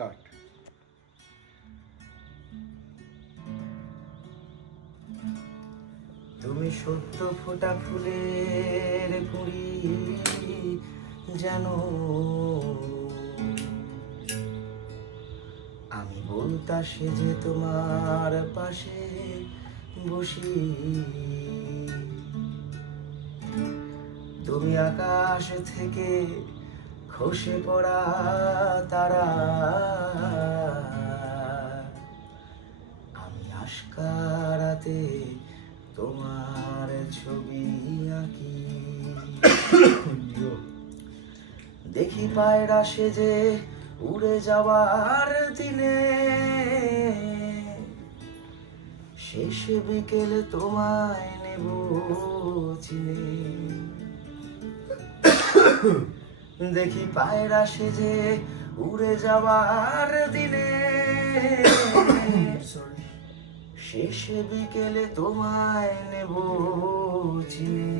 Start. তুমি সত্য ফোটা ফুলের কুড়ি জানো, আমি বলতা সেজে তোমার পাশে বসি। তুমি আকাশ থেকে খসে পড়া তারা, আমি আশকারাতে তোমার ছবি আঁকি। দেখি পায়রা সেজে উড়ে যাওয়ার দিনে, শেষ বিকেল তোমায় নেব চিনে। দেখি পায়রা সেজে উড়ে যাওয়ার দিনে, শেষ বিকেলে তোমায় নেব চিনে।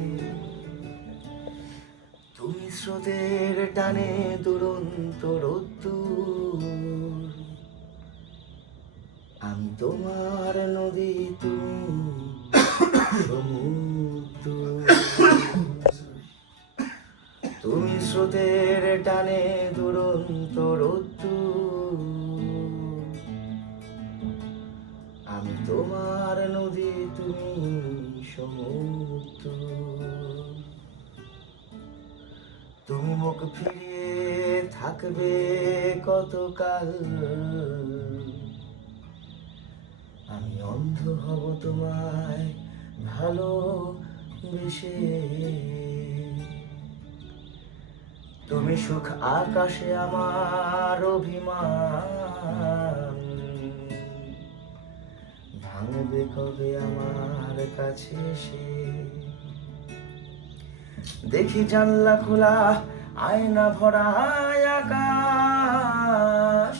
তুমি স্রোতের টানে দুরন্ত রোদ্দুর, আমি তোমার নদী তুমি সমুদ্র। তুমি স্রোতের টানে দুরন্ত রোদ্দুর, আমি তোমার নদী তুমি সমুদ্র। তুমি মুখ ফিরিয়ে থাকবে কতকাল, আমি অন্ধ হব তোমায় ভালোবেসে। তুমি সুখ আকাশে আমার অভিমান, ভাঙবে কবে আমার কাছে এসে। দেখি জানলা খোলা আয়না ভরা আকাশ,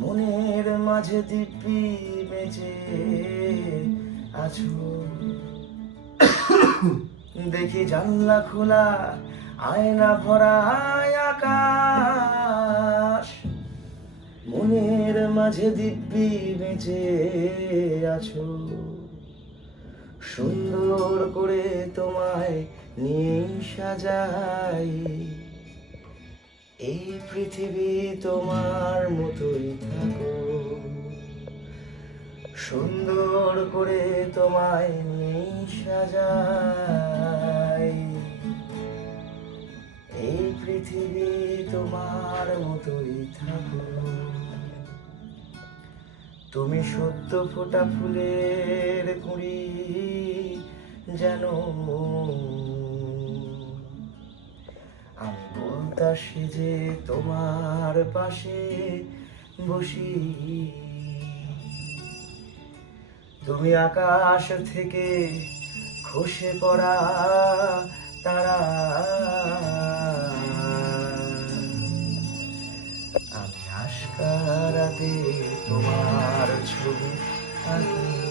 মনের মাঝে দিব্যি বেঁচে আছো। দেখি জানলা খোলা আয়না ভরা আকাশ, মনের মাঝে দিব্যি বেঁচে আছো। সুন্দর করে তোমায় নিয়ে সাজাই, এই পৃথিবী তোমার মতোই থাকো। সুন্দর করে তোমায় নিয়ে সাজাই, এই পৃথিবী তোমার মতোই থাকো। তুমি সত্য ফোটা ফুলের কুড়ি জানো, আমি বলতা সেজে তোমার পাশে বসি। তুমি আকাশ থেকে খসে পড়া তারা, আমি আশকারাতে তোমার ছবি আঁকি।